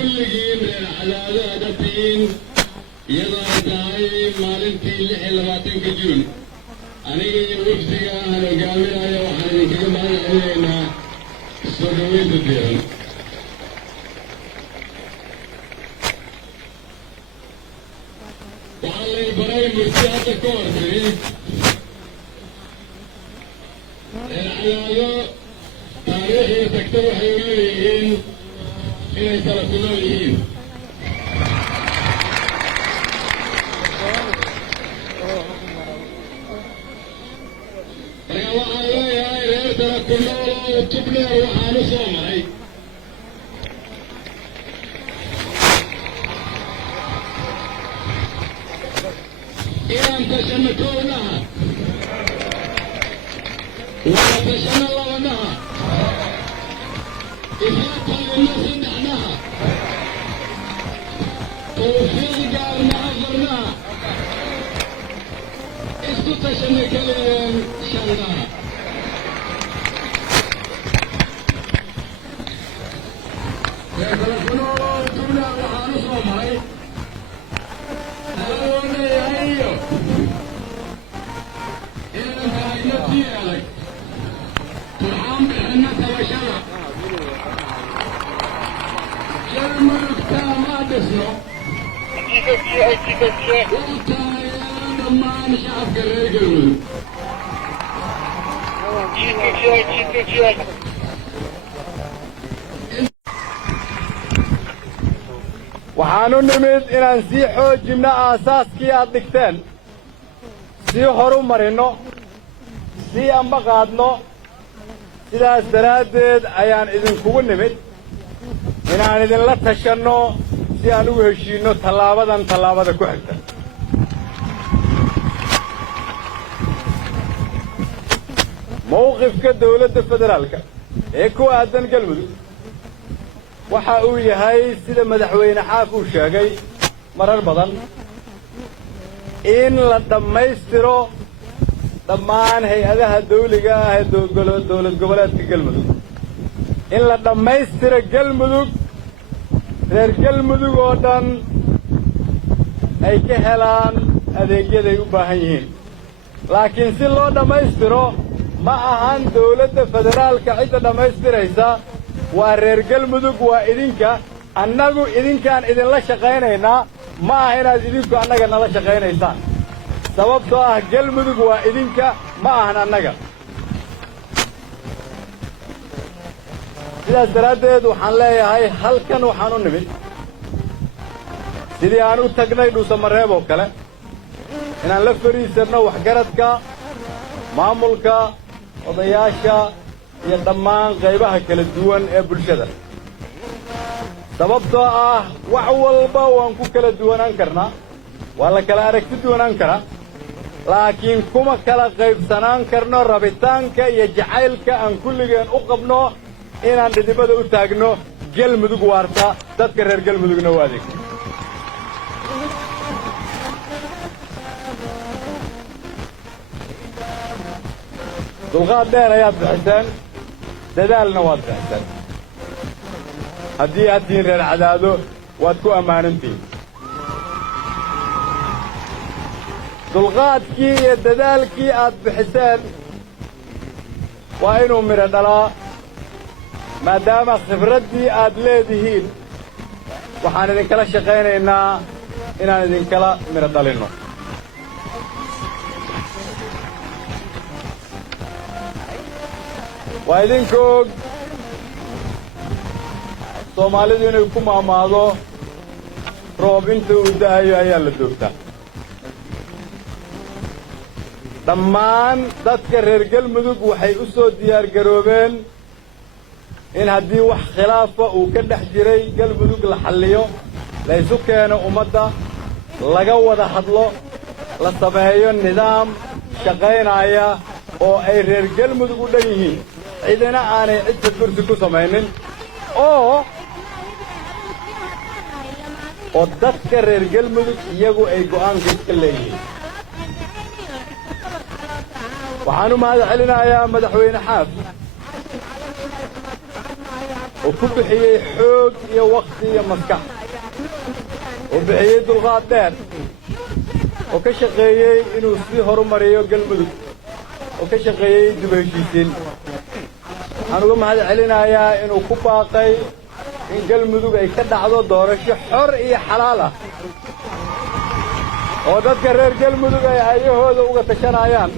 كلهم على دتين يضع داعي مالنتي لحلواتين كجون أنا وفدي أنا قامنا وحنا كمان علينا سودوين بديهم وعلى إبراهيم مرتاح كورسي العلاقة تاريخي تكتب حيوانيين إلى ثلاثينيين waxaan leeyahay reer tarakunoolo oo tubneer waxaanu soo maray inaan tashanno kownaha wada tashanno labanaha isla taaganno saddexnaha tawfiiq gaarna afarnaha isku tashanno keligeen shannaha reer tarakunoolo oo tubneer waxaanu soo maray haladoonayaiyo inaan taagno tii adag turxaan bixinno tabashada jalmudugtaa maa dhisno uu taageero dhammaan shacabka reer galmudug waxaanu nimid inaan sii xoojinno aasaaskii aad dhigteen sii horu marinno sii amba qaadno sidaas daraaddeed ayaan idinkugu nimid inaan idinla tashanno si aan ugu heshiinno tallaabadan tallaabada ku xigta mawqifka dawladda federaalka ee ku aadan galmudug waxa uu yahay sida madaxweyne xaaf uu sheegay marar badan in la dhammaystiro dhammaan hay-adaha dawliga ah ee dawlad goboleedka galmudug in la dhammaystiro galmudug reer galmudug oo dhan ay ka helaan adeegyaday u baahan yihiin laakiin si loo dhammaystiro ma ahan dawladda federaalka cidda dhammaystiraysa waa reer galmudug waa idinka annagu idinkaan idinla shaqaynaynaa ma aha inaad idinku annaga nala shaqaynaysaan sababtoo ah galmudug waa idinka ma ahan annaga sidaas daraaddeed waxaan leeyahay halkan waxaan u nimid sidii aan u tagnay dhuusamareeb oo kale inaan la fadhiisanno waxgaradka maamulka odayaasha iyo dhammaan qaybaha kala duwan ee bulshada sababtoo ah wax walba waan ku kala duwanaan karnaa waa la kala aragti duwanaan karaa laakiin kuma kala qaybsanaan karno rabitaanka iyo jacaylka aan kulligeen u qabno inaan dhidibada u taagno galmudug waarta dadka reer galmudugna u adeegno dulqaad dheer ayaad bixiseen dadaalna waad bixiseen haddii aad tihiin reer cadaado waad ku ammaanantihiin dulqaadkii iyo dadaalkii aad bixiseen waa inuu midho dhalaa maadaama khibraddii aad leedihiin waxaan idinkala shaqaynaynaa inaan idinkala midho dhalinno waa idinka og soomaalidu inay ku maamaado roob inta uu da'ayo ayaa la doogtaa dhammaan dadka reer galmudug waxay u soo diyaargaroobeen in haddii wax khilaafa uu ka dhex jiray galmudug la xalliyo la isu keeno ummadda laga wada hadlo la sameeyo nidaam shaqaynaya oo ay reer galmudug u dhan yihiin cidina aanay cidka kursi ku samaynin oo dadka reer galmudug iyagu ay go'aanka iska leeyihiin waxaan u mahad celinayaa madaxweyne xaaf وكبحيي حوق يا وقت يا مسكح وبحيي دلغات دير وكشقيي إنه سي هرمريو قلبه وكشقيي دبهشيسين أنا قم هذا علينا يا إنه كباقي إن قلبه أي كدعو دورش حر إيه حلالة ودadka reer galmudug ay ayahooda uga tashanayaan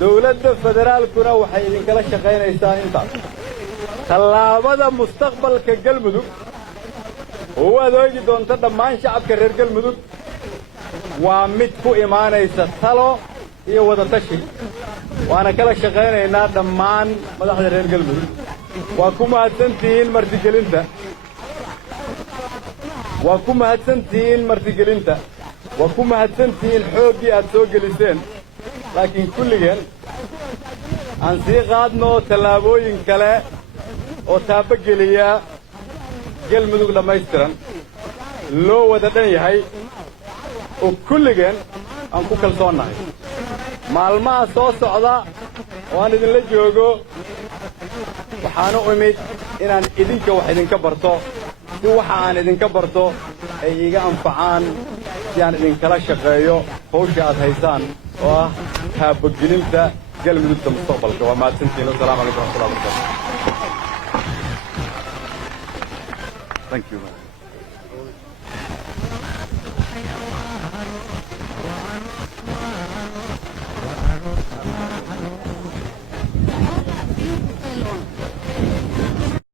dawladda federaalkuna waxay idin kala shaqaynaysaa intaas tallaabada mustaqbalka galmudug oo adeegi doonta dhammaan shacabka reer galmudug waa mid ku imaanaysa talo iyo wada tashi waana kala shaqaynaynaa dhammaan madaxda reer galmudug waa ku mahadsantihiin martigelinta وكم هتسنتين حوجي أتوجلسين لكن كل جن عن سيقادنا تلابوين كلا وتابق ليا جل مدوق لما يسترن لو ودتني هاي وكل جن عن كل صنع معلومة صوص عضا وأنا اللي جوجو وحانو أميد إن أنا إذن كواحد كبرتو وحان إذن كبرتو أيجا أنفعان يعني إذن كلا شقيو فوشي هيسان وهابقلنتا قلب ضد المستقبل وما تنتين السلام عليكم ورحمة الله وبركاته. Thank you.